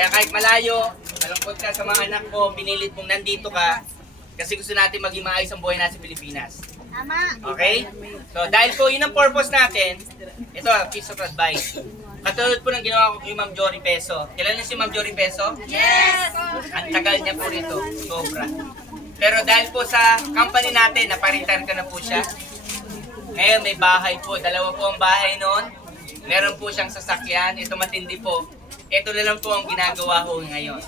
Kaya kahit malayo, malungkot ka sa mga anak mo, pinilit mong nandito ka, kasi gusto natin maging maayos ang buhay natin sa Pilipinas. Tama. Okay? So dahil po yun ang purpose natin, ito piece of advice. Katulad po ng ginawa ko kay Ma'am Jory Peso. Kilala niyo si Ma'am Jory Peso? Yes! Ang tagal niya po rito, sobra. Pero dahil po sa company natin, naparitan ka na po siya. Ngayon may bahay po, dalawa po ang bahay noon. Meron po siyang sasakyan, ito matindi po. Ito na lang po ang ginagawa ko ngayon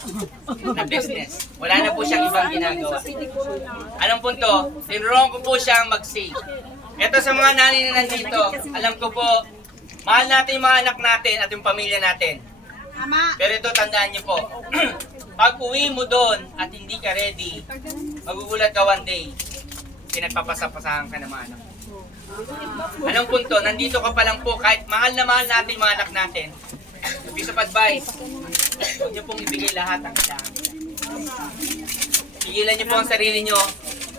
na business. Wala na po siyang ibang ginagawa. Anong punto? Tinuruan ko po siyang mag-save. Ito sa mga nanay na nandito, alam ko po, mahal natin yung mga anak natin at yung pamilya natin. Tama. Pero ito, tandaan niyo po, pag uwi mo doon at hindi ka ready, magugulat ka one day, pinagpapasapasahan ka ng mga anak. Anong punto? Nandito ka pa lang po, kahit mahal na mahal natin yung mga anak natin, piece of advice, huwag niyo pong ibigay lahat ang kailangan nila. Pigilan niyo po ang sarili niyo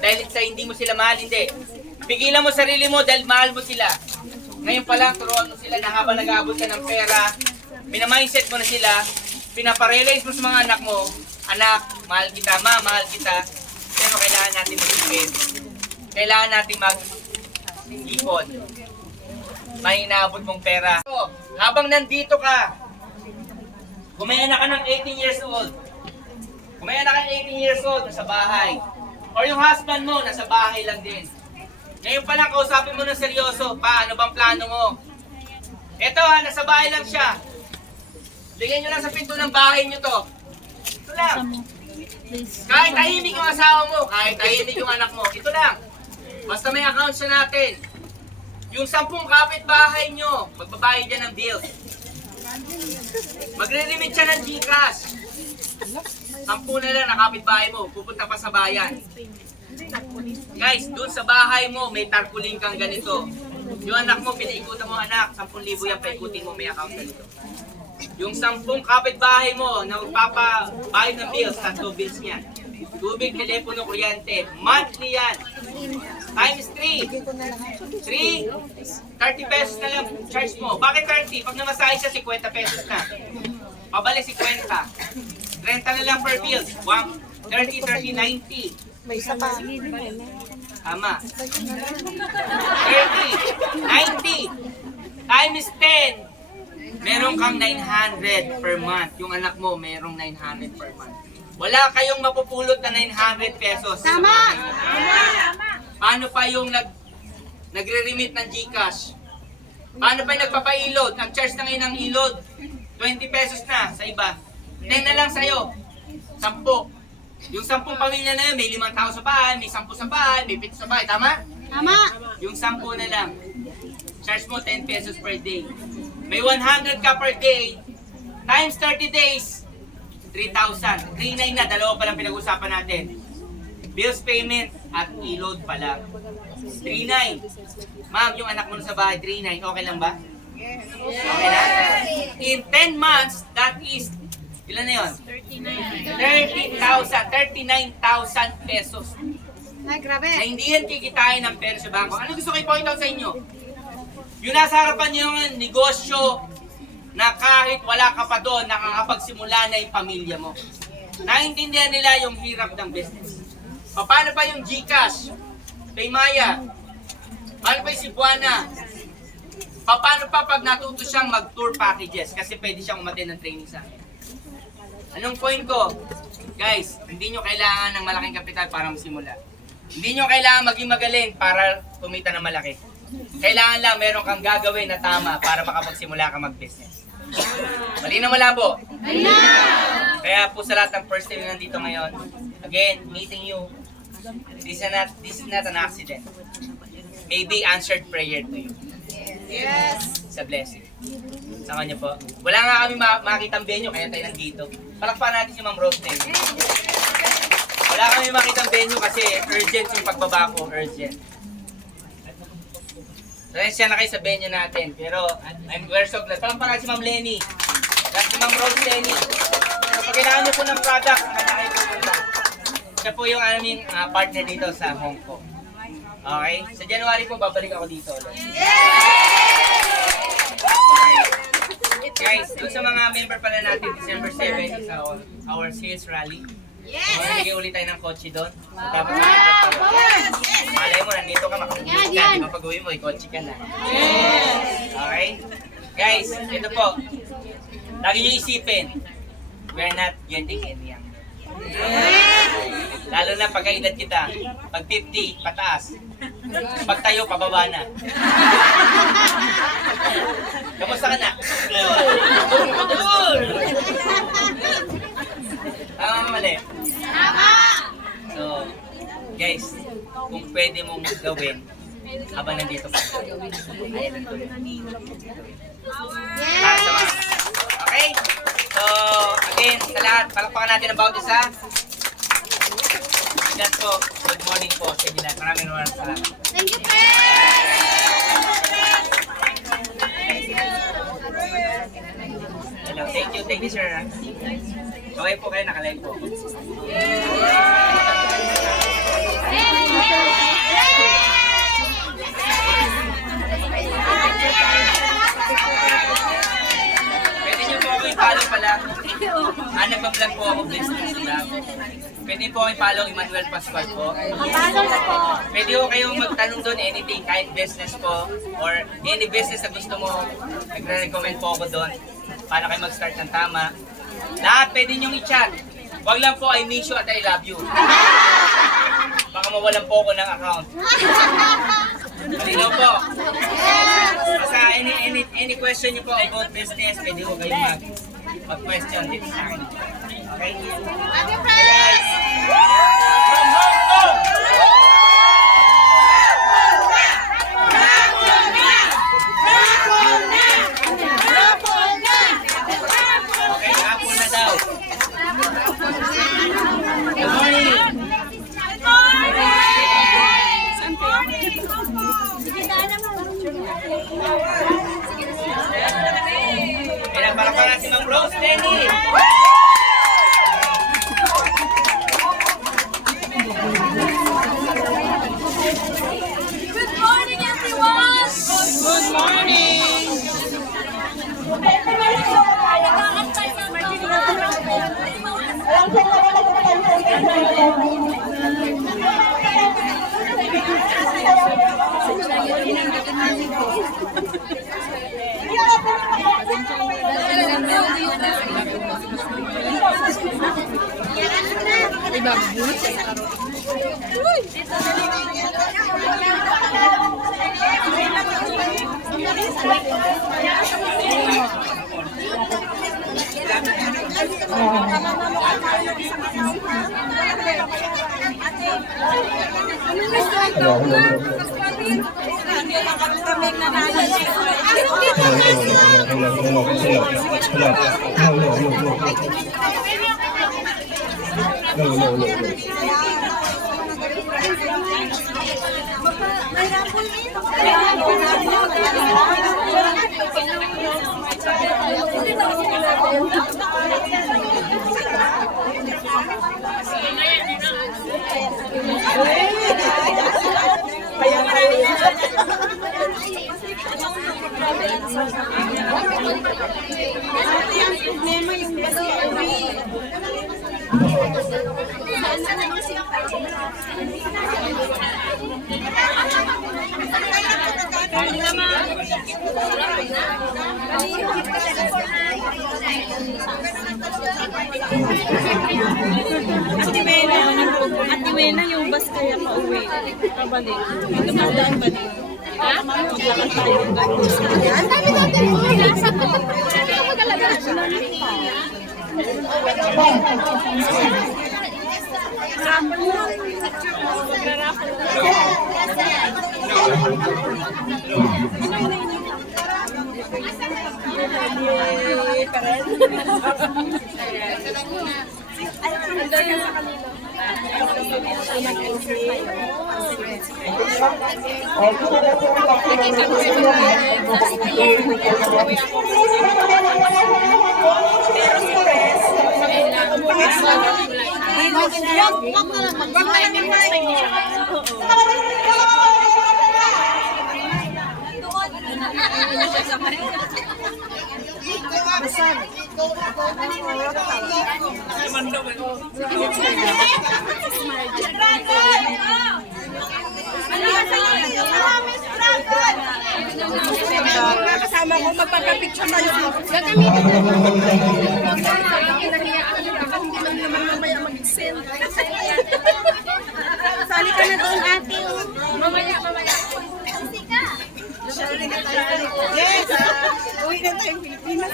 dahil sa hindi mo sila mahal, hindi. Pigilan mo sarili mo dahil mahal mo sila. Ngayon pa lang, turuan mo sila na habang nag-aabot ka ng pera, pinamindset mo na sila, pinaparealize mo sa mga anak mo, anak, mahal kita, ma, mahal kita, pero kailangan natin mag-ipin. Kailangan natin mag-ipon. May inaabot mong pera. So, habang nandito ka, kumaya ka ng 18 years old, kumaya ka ng 18 years old, nasa bahay, or yung husband mo, nasa bahay lang din. Ngayon pa lang, kausapin mo ng seryoso, pa, ano bang plano mo? Eto ha, nasa bahay lang siya. Ligyan nyo lang sa pinto ng bahay nyo to. Ito lang. Kahit tahimik yung asawa mo, kahit tahimik yung anak mo, ito lang. Basta may account siya natin. Yung 10 kapitbahay nyo, magbabayad dyan ng bills. Magre-remit siya ng GCash. 10 na lang na kapitbahay mo, pupunta pa sa bayan. Guys, doon sa bahay mo, may tarpaulin kang ganito. Yung anak mo, pinaikutan mo anak, 10,000 yan, paikutin mo, may account ganito. Yung 10 kapitbahay mo na magpapabayad ng bills, 3 bills niyan. Tubig, telepono, kuryente, monthly yan. Times 3. 3, 30 pesos na lang charge mo. Bakit 30? Pag namasahe siya, 50 pesos na. Pabalik 50. 30 na lang per bills. 30, 30, 90. May isa pa. Tama. 30, 90, times 10. Meron kang 900 per month. Yung anak mo, merong 900 per month. Wala kayong mapupulot na 900 pesos. Tama. Paano pa yung nagre-remit ng GCash? Paano pa yung nagpapailod? Ang charge na ngayon ng ilod, 20 pesos na sa iba. 10 na lang sa'yo. 10. Yung 10 pamilya na yun, may 5 tao sa bahay, may 10 sa bahay, may 7 sa bahay. Tama? Tama. Yung 10 na lang. Charge mo 10 pesos per day. May 100 ka per day. Times 30 days, 3,000. 3,900 na, dalawa pa lang pinag-usapan natin. Bills payment at e-load pa lang. 3,900. Ma'am, yung anak mo sa bahay, 3,900. Okay lang ba? Okay na? In 10 months, that is, ilan na yun? 39,000 pesos. Ay, grabe. Na hindi yan kikitain ng pera sa bangko. Ano gusto ko i-point out sa inyo? Yung nasa harapan nyo yung negosyo na kahit wala ka pa doon, nakakapagsimula na yung pamilya mo. Naintindihan nila yung hirap ng business. Paano pa yung GCash? Paymaya? Paano pa yung Cebuana? Paano pa pag natuto siyang mag-tour packages? Kasi pwede siyang umattend ng training sa akin. Anong point ko? Guys, hindi nyo kailangan ng malaking kapital para magsimula. Hindi nyo kailangan maging magaling para kumita ng malaki. Kailangan lang meron kang gagawin na tama para makapagsimula ka mag-business. Malinaw malabo? Malinaw! Kaya po sa lahat ng first time na nandito ngayon, again, meeting you, this is not an accident. Maybe answered prayer to you. Yes! It's a blessing. Sa kanya po. Wala nga kami makitang venue, kaya tayo nandito. Palakpakan natin si Ma'am Rosemary. Wala kami makitang venue kasi urgent yung pagbaba ko, urgent. Siya na kayo sa venue natin, pero we're so glad. Palakpakan natin si Ma'am Lenny. At si Ma'am Rose Lenny. Kapag kailangan niyo po ng product, kaya kayo pupunta. Siya po yung aming partner dito sa Hong Kong. Okay? Sa January po, babalik ako dito ulit. Guys, doon sa mga member pala natin, December 7 is sa our sales rally. Yes! Mamimigay ulit tayo ng kotse doon. Dapat malay mo, nandito ka, makapulis ka. Di ba pag-uwi mo, kotse ka na. Okay? Guys, ito po. Lagi nyo isipin, we're not getting any young. Lalo na pagka-edad kita, pag 50, pataas. Pag tayo, pababa na. Kamusta ka na? Tama mali. So, guys, kung pwede mong gawin, habang nandito pa. Ayan ang tuloy. Para sa mga. Okay? So, again, sa lahat, palakpakan natin ang bawat isa. That's po, good morning po sa inyo lahat. Maraming salamat. Thank you, Hello, thank you sir. Okay po kayo, nakalive po. Pwede nyo po ako i-follow pala. Nagpa-vlog po ako, business vlog. Pwede po ako i-follow Emmanuel Pascual po. Pwede po kayong magtanong doon anything, kahit business po, or any business na gusto mo, nagre-recommend po ako doon. Paano kayo mag-start ng tama. Lahat pwede nyong i-chat. Huwag lang po I miss you at I love you. Baka mawalan po ako ng account. Malinaw po. Basta any question nyo po about business, pwede po kayong mag-question dito sa akin. Okay? Happy Guys! From Hong Kong! Okay, hapon na daw. Good morning! Kailan para para si Mang Rose Denny! Good morning, everyone! Good morning! At Timena yung bus kaya pauwi. Pabalik. Ito madaan ba dito? Ha? Maglakad tayo. Ang dami natin po. Nasa ko. Hindi ako talaga. Kasama ko, magpapapicture tayo. Sali ka na doon, ate. Mamaya. Yes! Uwi na tayo, Pilipinas.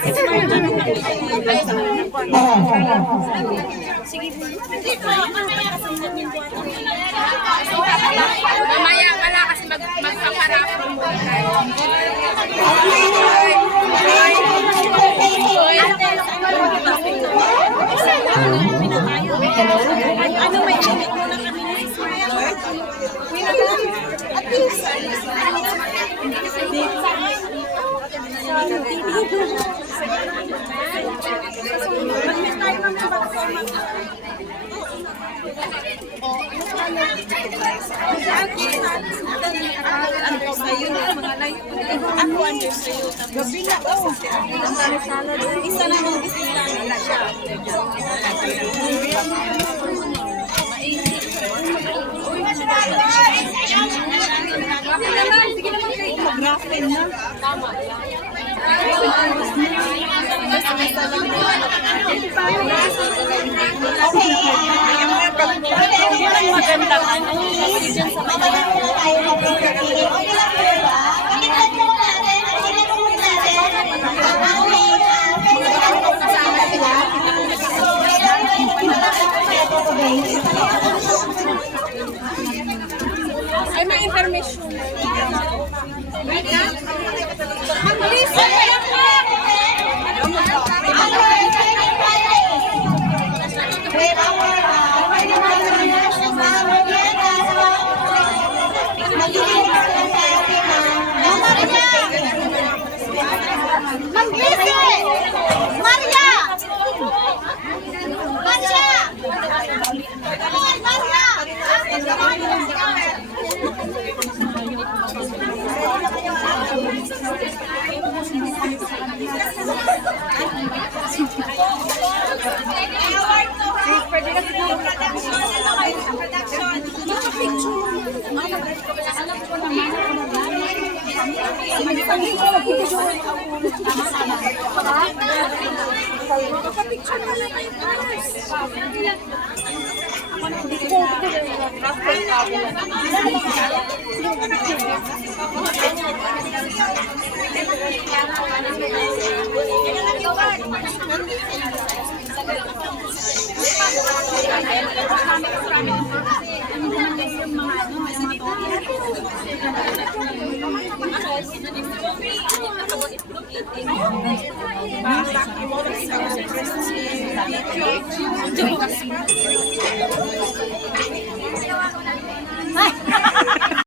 Mamaya pala kasi magpaparap. Ano may chinik mo na kami ni Ismael? Uwi na lang. At least. Ako under sa'yo. Gabi na, oh. Isa na nung bisita na siya. Sige naman kayo. Mag-raffle na. Tama. Magandang ano. Ay, may information.